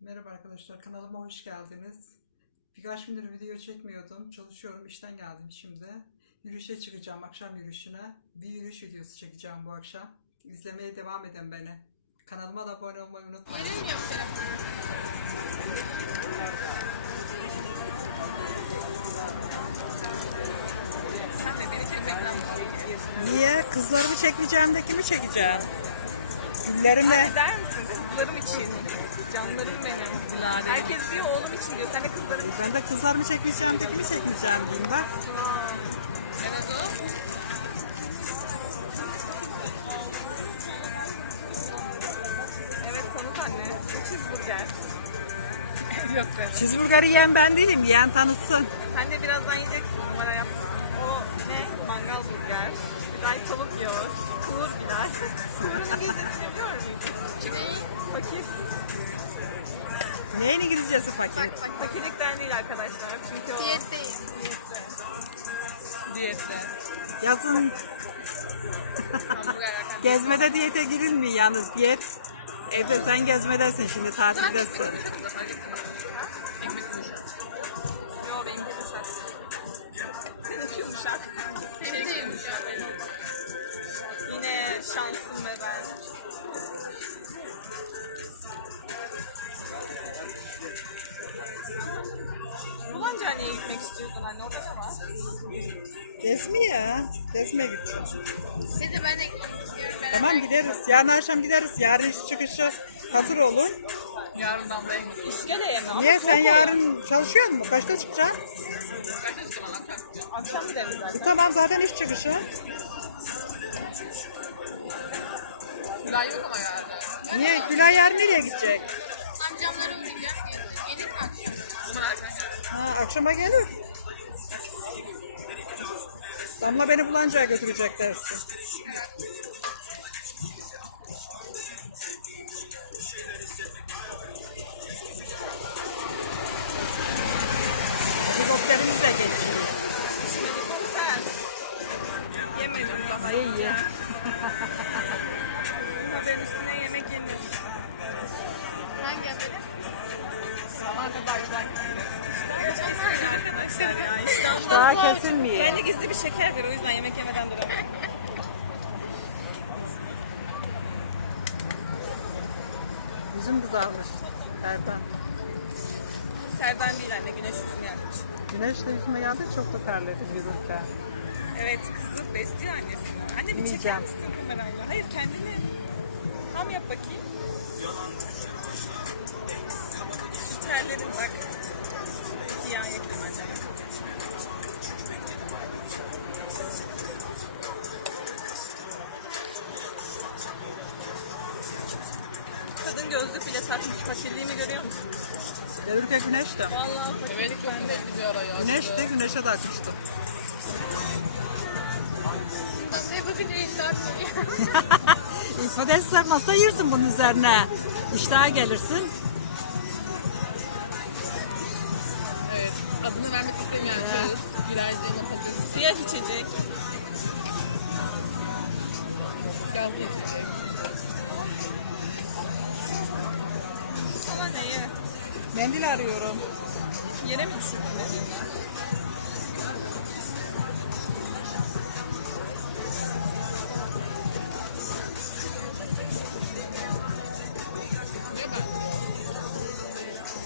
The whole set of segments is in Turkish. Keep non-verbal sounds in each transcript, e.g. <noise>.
Merhaba arkadaşlar kanalıma hoş geldiniz. Birkaç gündür video çekmiyordum. Çalışıyorum işten geldim şimdi. Yürüyüşe çıkacağım akşam yürüyüşüne. Bir yürüyüş videosu çekeceğim bu akşam. İzlemeye devam edin beni. Kanalıma da abone olmayı unutmayın. Yerim yok Niye? Kızlarımı çekmeyeceğim de kimi çekeceğim? Der misin kızlarım için? Canlarım benim. Herkes diyor oğlum için diyor. Sen de kızlarım için. Ben de kızlarımı çekmeyeceğim de kimi çekmeyeceğim diyeyim bak. Evet o. Evet tanıt anne. Bu cheeseburger. <laughs> Yok be. Cheeseburger yiyen ben değilim. Yiyen tanıtsın. Sen de birazdan yiyeceksin numara yapma. O ne? Mangal burger. Ray tavuk yiyor. Kıvır gider. Kıvırın İngilizcesini biliyor musun? Fakir. Neyin İngilizcesi fakir? Fakirlikten değil arkadaşlar. Çünkü o... Diyetteyim. Diyette. Yazın <laughs> gezmede diyete girilmiyor yalnız. Diyet evde sen gezmedesin şimdi tatildesin. Ya. Gezme gideceğim. Neyse ben de gitmek istiyorum. Beraber Tamam gideriz. Yarın akşam gideriz. Yarın iş çıkışı hazır olun. Yarın damlaya gidiyoruz. İskele mi? Ama Niye soğuk sen olur. yarın çalışıyor musun? Kaçta çıkacaksın? Akşam gideriz E, zaten. tamam zaten iş çıkışı. Gülay yok ama yarın. Niye? Gülay yarın nereye gidecek? amcamlara uğrayacağım. Gelir mi akşam? Bunlar erken geldi. Ha, akşama gelir. Damla beni bulancaya götürecek dersin. Helikopterimiz de geçiyor. Helikopter. Yemedim daha. İyi iyi. Haberin <laughs> üstüne yemek yemiyorum. Hangi haberi? Arkadaşlar. Arkadaşlar ya. Daha kesilmiyor. Bence gizli bir şeker ver o yüzden yemek yemeden duramam. Yüzüm kızarmış. Erden. Serden değil anne güneş yüzüm gelmiş. Güneş de yüzüme geldi çok da terledim yürürken. Evet kızı besliyor annesini. Anne bir çeker Yemeyeceğim. misin kamerayla? Hayır kendini. Tam yap bakayım. Şu terlerin bak. Siyah yakın acaba. Takmış. Fakirliğimi görüyor musun? Gelirken güneş de. Vallahi fakirlik bende. Güneş de güneşe takmıştım. Masaya bakınca iştah geliyor. İfades masa yersin bunun üzerine. İştaha gelirsin. Evet. Adını vermek istemeyen şahıs Gülay Zeynep Aziz Siyah içecek. yazdı içecek. Sana neye? Mendil arıyorum. Yere mi düşürdün?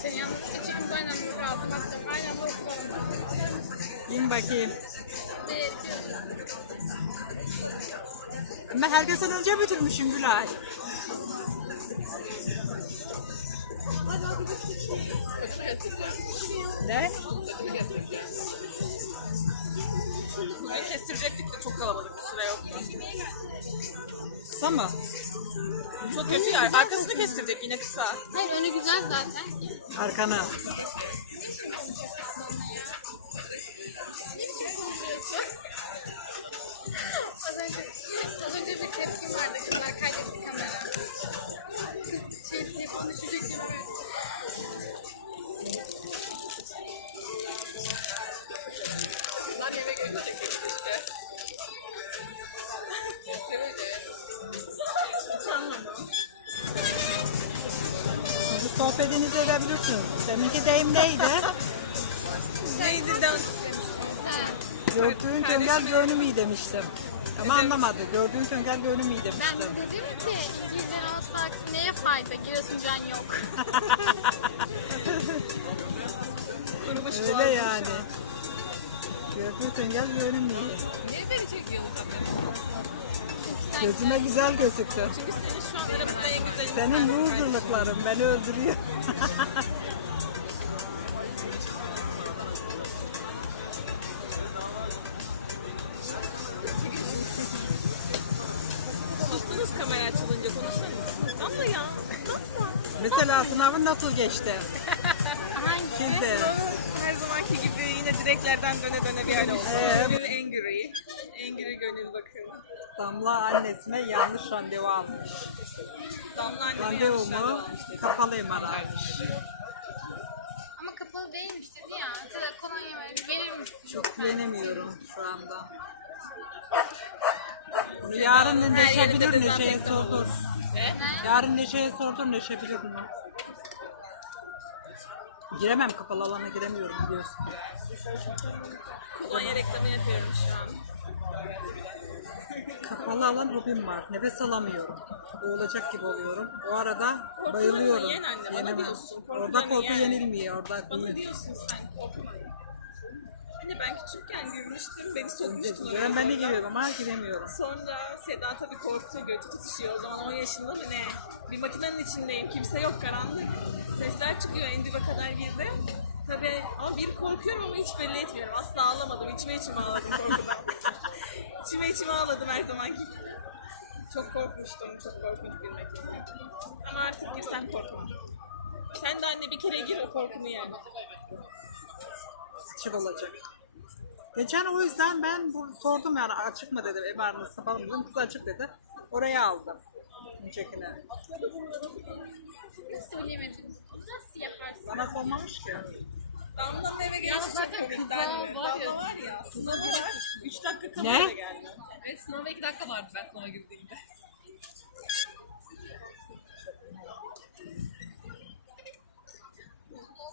Senin yalnız küçük aynen bu razı baktım. Aynen bu. İn bakayım. Ama herkesten önce bitirmişim Gülay. Ne? Bugün kestirecektik de çok kalabalık bir süre yoktu. Kısa mı? Çok kötü ya. Arkasını kestirecek yine kısa. Hayır önü güzel zaten. Arkana. Az önce, az önce bir tepkim vardı. Kızlar kaydetti kamera. Sohbetinizi edebilirsiniz. Deminki deyim neydi? Neydi de Gördüğün töngel gönlüm iyi demiştim. Ama anlamadı. Gördüğün töngel gönlüm iyi Ben de demiştim. dedim ki İngilizcen olsak neye fayda? Giresuncan yok. kurumuş Öyle yani. Gördüğün töngel gönlüm iyi. Niye beni çekiyorsun kamera? Gözüme güzel gözüktü. Çünkü senin şu an aramızda en güzel Senin loserlıkların beni öldürüyor. Sustunuz kamera açılınca konuşsanız. Damla ya. Damla. Mesela sınavın nasıl geçti? <laughs> Hangisi? Şimdi Her zamanki gibi yine direklerden döne döne bir hal oldu. Ee, Damla annesine yanlış randevu almış. Damla anneme yanlış Randevumu almıştı. kapalıyım aramış. Ama kapalı değilmiş dedi ya. Mesela kolonya verir, verir misin? Çok güvenemiyorum şu anda. Bunu <laughs> yarın Her Neşe yerinde bilir, Neşe'ye dezenfektan sordur. Ne? Yarın Neşe'ye sordur, Neşe bilir bunu. Giremem, kapalı alana giremiyorum biliyorsun. Kolonya reklamı yapıyorum şu an. Kapalı alan hobim var, nefes alamıyorum. Boğulacak gibi oluyorum. O arada bayılıyorum. yen anne, bana Yenemem. diyorsun. Orada korku yen. yenilmiyor, orada Bana değil. diyorsun sen korkma. Hani ben küçükken girmiştim, beni sokmuştun. oraya. Ben, ben de giriyorum ama giremiyorum. Sonra Seda tabii korktu, götü tutuşuyor. O zaman 10 yaşında mı ne? Bir makinenin içindeyim, kimse yok, karanlık. Sesler çıkıyor, Endiva kadar girdim. Tabii ama bir korkuyorum ama hiç belli etmiyorum. Asla ağlamadım, içime içime ağladım korkudan. <laughs> içime içime ağladım her zamanki. Çok korkmuştum, çok korkunç bir makine. Ama artık girsem korkmam. Sen de anne bir kere gir o korkumu yen. Sıçık olacak. Geçen o yüzden ben bu, sordum yani açık mı dedim ev arnası falan dedim. Kız açık dedi. Oraya aldım. Öncekine. Söyleyemedim. Nasıl yaparsın? Bana sormamış ki. Damla'nın eve Ya geçti zaten kıza var ya. Damla var ya, sınava girer, 3 dakika kamera Ne? geldi. Evet sınava iki dakika vardı ben sınava girdiğimde.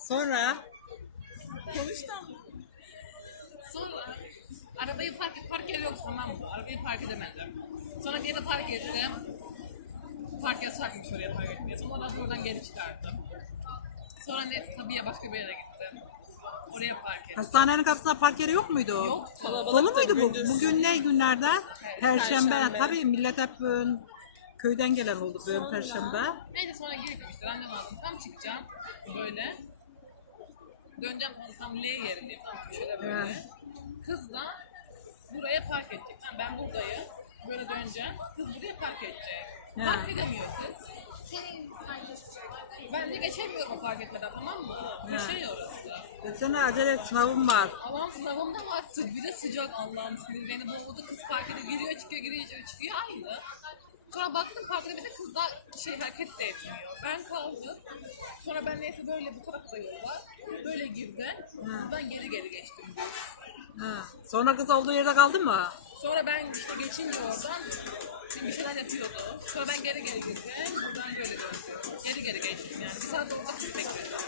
Sonra Konuş Damla. Sonra arabayı park, park yeri yok tamam mı? Arabayı park edemedim. Sonra bir yere park ettim. Park yasakmış oraya park etmeye. Sonra oradan buradan geri çıkardım. Sonra net tabiye başka bir yere gittim. Oraya park ettim. hastanenin kapısında park yeri yok muydu? Yok. Dolu muydu bu? gündüz. Bugün ne günlerden? Perşembe. Perşembe. Tabii millet hep bugün köyden gelen oldu bugün Sonra? perşembe. Neyse sonra geri gitmişti. Randevu aldım. Tam çıkacağım. Böyle. Döneceğim tam, tam L yerindeyim. Tam köşede böyle. Evet. Kız da buraya park edecek. Ben buradayım. Böyle döneceğim. Kız buraya park edecek. Park edemiyor kız. Ben de geçemiyorum o park etmeden tamam mı? Orası. Desene acele et sınavım var. Allah'ım sınavımda var. Sı- Bir de sıcak Allah'ım sinir beni boğdu. Kız park edip giriyor çıkıyor giriyor çıkıyor, aynı. Sonra baktım park edip de kız da şey hareket de etmiyor. Ben kaldım. Sonra ben neyse böyle bu tarafta yol var. Böyle girdim. Ben geri geri geçtim. Ha. Sonra kız olduğu yerde kaldı mı? Sonra ben işte geçince oradan bir şeyler yapıyordu. Sonra ben geri geri girdim. Buradan geri döndüm. Geri geri geçtim yani. Bir saat orada kız bekliyordum.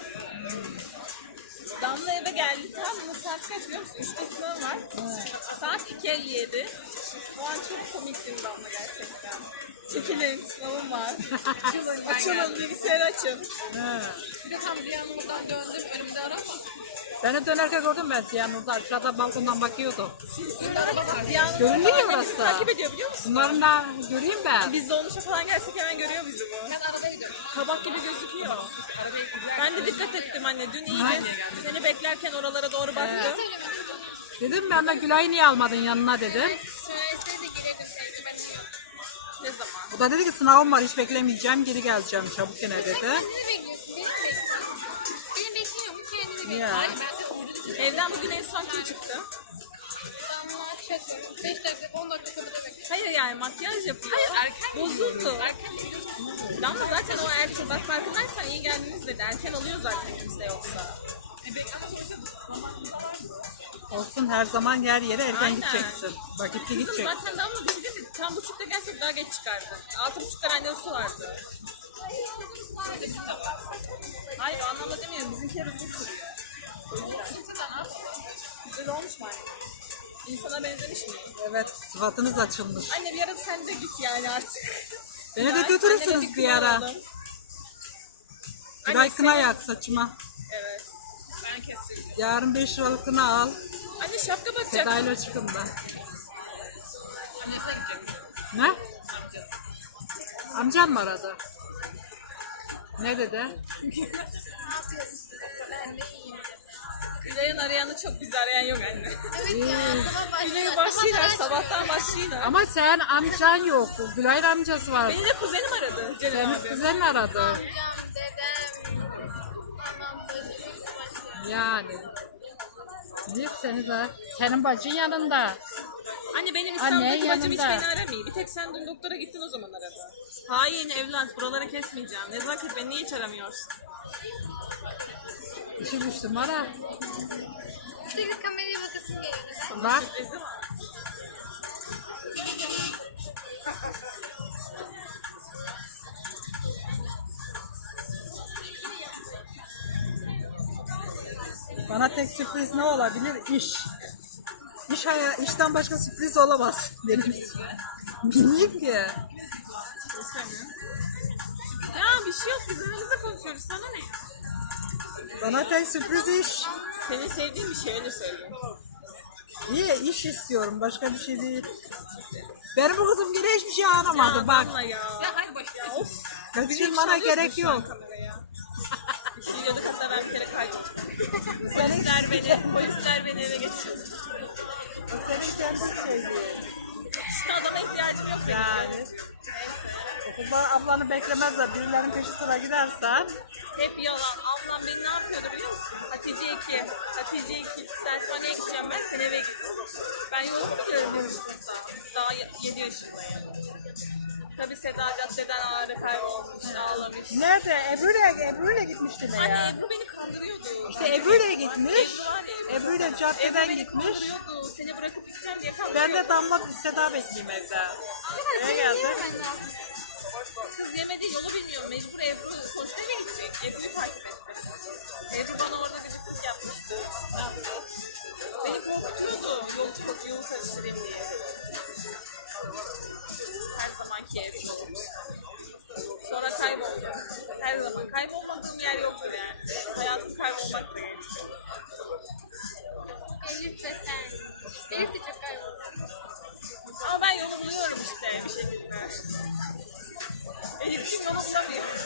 Damla eve geldi tam mı? Saat kaç biliyor musun? Üçte sınav var. Saat 2.57. O an çok komiktim Damla gerçekten. Çekilin sınavım var. Açılın ben Açılın geldim. bilgisayarı açın. Bir de tam bir an oradan döndüm. Önümde araba. Seni dönerken gördüm ben Siyanur'da aşağıda balkondan bakıyordu. Önümde araba var. Ziyanur Görünüyor falan da orası. takip ediyor biliyor musun? Bunların da göreyim ben. Biz dolmuşa falan gelsek hemen görüyor bizi bu. Ben arabaya gidiyorum. Kabak gibi gözüküyor. Ben de dikkat ettim anne. Dün iyice seni beklerken oralara doğru baktım. Dedim ben de Gülay'ı niye almadın yanına dedim. Söyleseydi gelirdim sevdim açıyor. Ne zaman? O da dedi ki sınavım var hiç beklemeyeceğim geri geleceğim çabuk yine Sen dedi. Ya. Evden bugün en son kim çıktı? Çatır. 5 dakika 10 dakika bekliyor. Hayır yani makyaj yapıyor. Hayır erken Bozuldu. Erken. Damla zaten o erken bak farkındaysan iyi geldiniz dedi. Erken alıyor zaten kimse yoksa. E? Olsun her zaman her yere erken Aynen. gideceksin. Vakitli gideceksin. zaten Damla biz de tam buçukta gelsek daha geç çıkardı. Altı buçukta randevusu vardı. Hayır anlamda demiyorum. Bizimkiler uzun sürüyor. Güzel olmuş mu anne? İnsana benzemiş mi? Evet sıfatınız açılmış. Anne bir ara sen de git yani artık. Beni de Annene götürürsünüz bir kına ara. alalım. Anne kına yak saçıma. Evet. Ben kestireceğim. Yarın 5 liralık kına al. Anne şapka bakacak. Sedayla çıkın da. Annesine gidecek. Ne? Amcam mı aradı? Ne dedi? <laughs> Ben de. Gülay'ın arayanı çok güzel arayan yok anne. Evet ya sabah başlıyor. Gülay'ı başlıyorlar. Sabahtan başlıyorlar. Ama sen amcan yok. Gülay'ın amcası var. Beni de kuzenim aradı. Celal Senin abi. kuzen aradı. Amcam, dedem, anam, bacım hepsi başlıyor. Yani. Biz seni de. Senin bacın yanında. Anne benim İstanbul'daki bacım hiç yanında. beni aramıyor. Bir tek sen dün doktora gittin o zaman aradı. Hain evlat buraları kesmeyeceğim. Nezaket beni niye hiç aramıyorsun? İşi düştüm ara. Sürekli kameraya bakasım geliyor. Neden? Bak. Bana tek sürpriz ne olabilir? İş. İş haya, işten başka sürpriz olamaz <laughs> benim. Bilmiyorum ki. Ya bir şey yok. Biz aramızda konuşuyoruz. Sana ne? Bana tek sürpriz iş. Senin sevdiğin bir şey öyle söyleyeyim. İyi iş istiyorum. Başka bir şey değil. Benim bu kızım yine hiçbir şey anlamadı. Ya Bak. Damla ya. Ya hadi başlayalım. Of. Kaçırmana gerek yok. Kameraya. Videoda hatta ben bir kere kaydım. Polisler beni, polisler beni eve getirdi. Senin kendi şeydi. İşte adama ihtiyacım yok benim. Yani. Okulda ablanı beklemezler. Birilerinin peşi sıra gidersen. Hep yalan. Ablam beni ne yapıyordu biliyor musun? Hatice 2. Hatice 2. Sen sonra gideceğim ben sen eve git. Ben yolumu bu sınıfta. Daha 7 yaşındayım. Tabii Seda caddeden ağrı kaybolmuş, ağlamış. Nerede? Ebru'yla Ebru'yla gitmişti ne Anne ya? Ebru beni kandırıyordu. İşte Ebru'yla gitmiş. Ebru'yla Ebru caddeden beni gitmiş. kandırıyordu. Seni bırakıp gideceğim diye kandırıyordu. Ben de Damla Seda bekleyeyim evde. Eve geldi. Kız yemediği yolu bilmiyor. Mecbur Ebru sonuçta eve gidecek. Ebru'yu takip etti. Ebru bana orada gıcıklık yapmıştı. Yaptı? Beni korkutuyordu. Yol, yolu karıştırayım diye. Her zamanki Ebru. Sonra kayboldu. Her zaman. Kaybolmadığım yer yoktur yani. Hayatım kaybolmakla geçti. Elif ve sen. Elif de çok kayboldu. Ama ben yolu buluyorum işte bir şekilde. Elif'ciğim yolu bulamıyor. <laughs>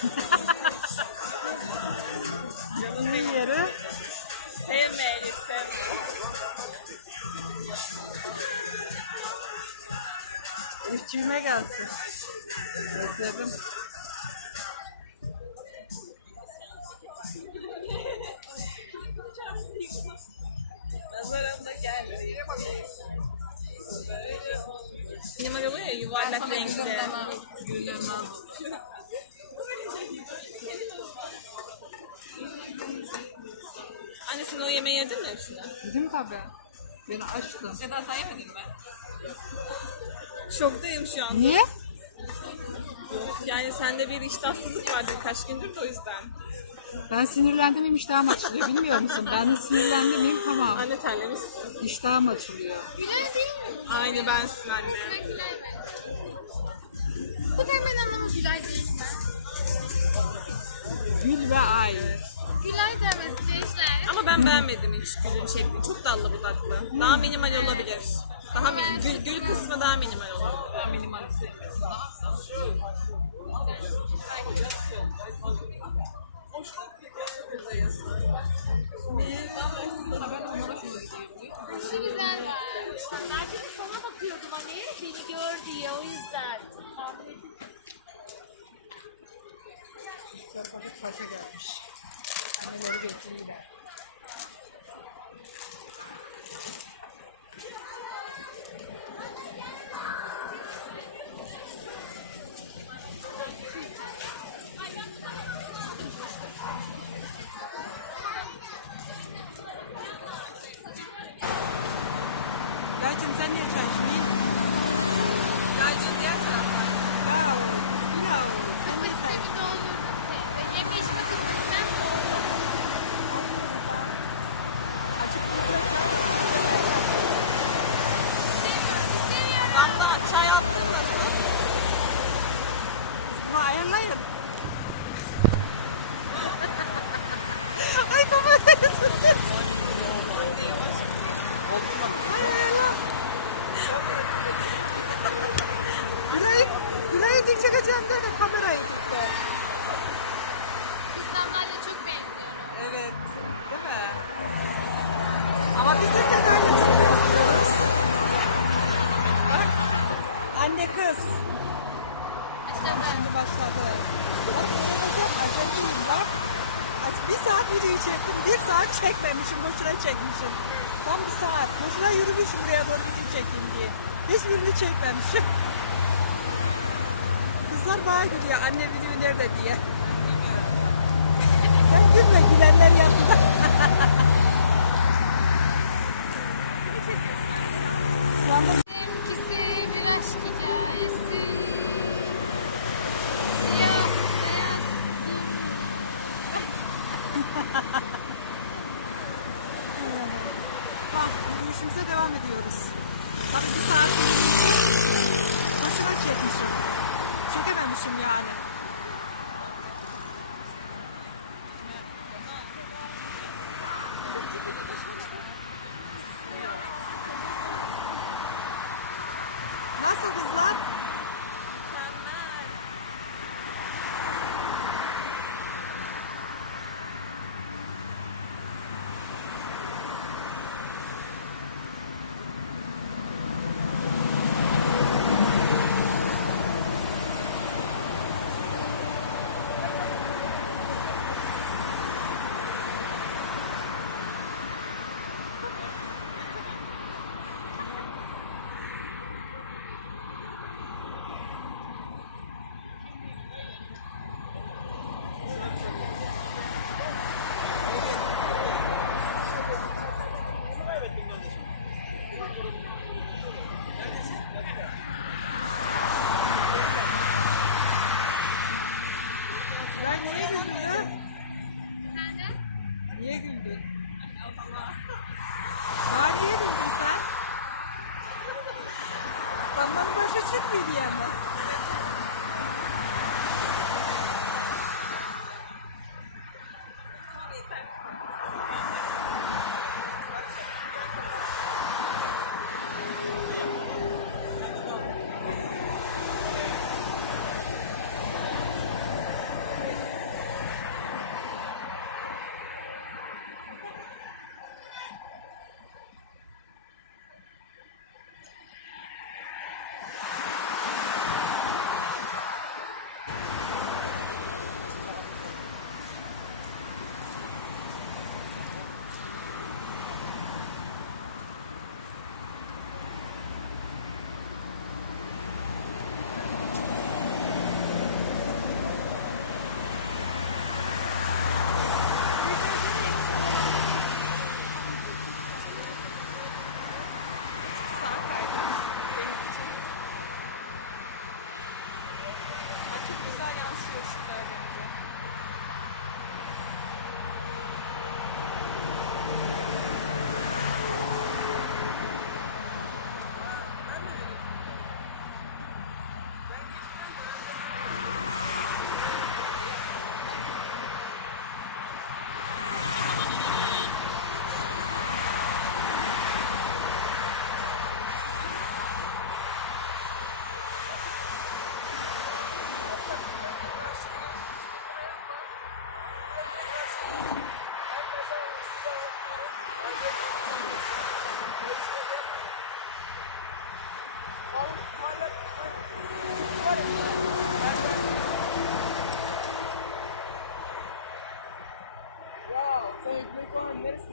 Canım benim. yeri. Sevme Elif sevme. Elifçiğime gelsin. Özledim. Dedim tabii. Beni açtın. Seda sen yemedin mi? Şoktayım şu an. Niye? Yani sende bir iştahsızlık vardı kaç gündür de o yüzden. Ben sinirlendim miyim iştahım açılıyor bilmiyor musun? Ben de sinirlendim miyim tamam. Anne terlemişsin. İştahım açılıyor. Gülay değil mi? Aynı bensin anne. Bu kelimenin anlamı Gülay değil mi? Gül ve ay. Ama ben beğenmedim hiç gülün şeklini. Çok dallı budaklı. Daha minimal olabilir. Daha min gül, gül kısmı daha minimal. Ben. Şu güzel var. Belki de sana bakıyordu hani beni gör diye o yüzden. Paşa gelmiş. Neleri getiriyorlar. de kız. Şimdi başladı. Acemiyim bak. Bir saat video çektim. Bir saat çekmemişim. Boşuna çekmişim. Tam bir saat. Boşuna yürümüşüm buraya doğru video çekeyim diye. Hiçbirini çekmemişim. Kızlar bana gülüyor. Anne video nerede diye. Sen gülme. Gülenler yanında. <laughs> Yürüyüşümüze devam ediyoruz. Bak bir saat boşuna çekmişim. Çekememişim yani. Nasıl kızlar? Mükemmel. Ben niye güldün? Efendim? Niye güldün? Aa, niye güldün sen? Benden başa çıkmıyor diye mi? Sağ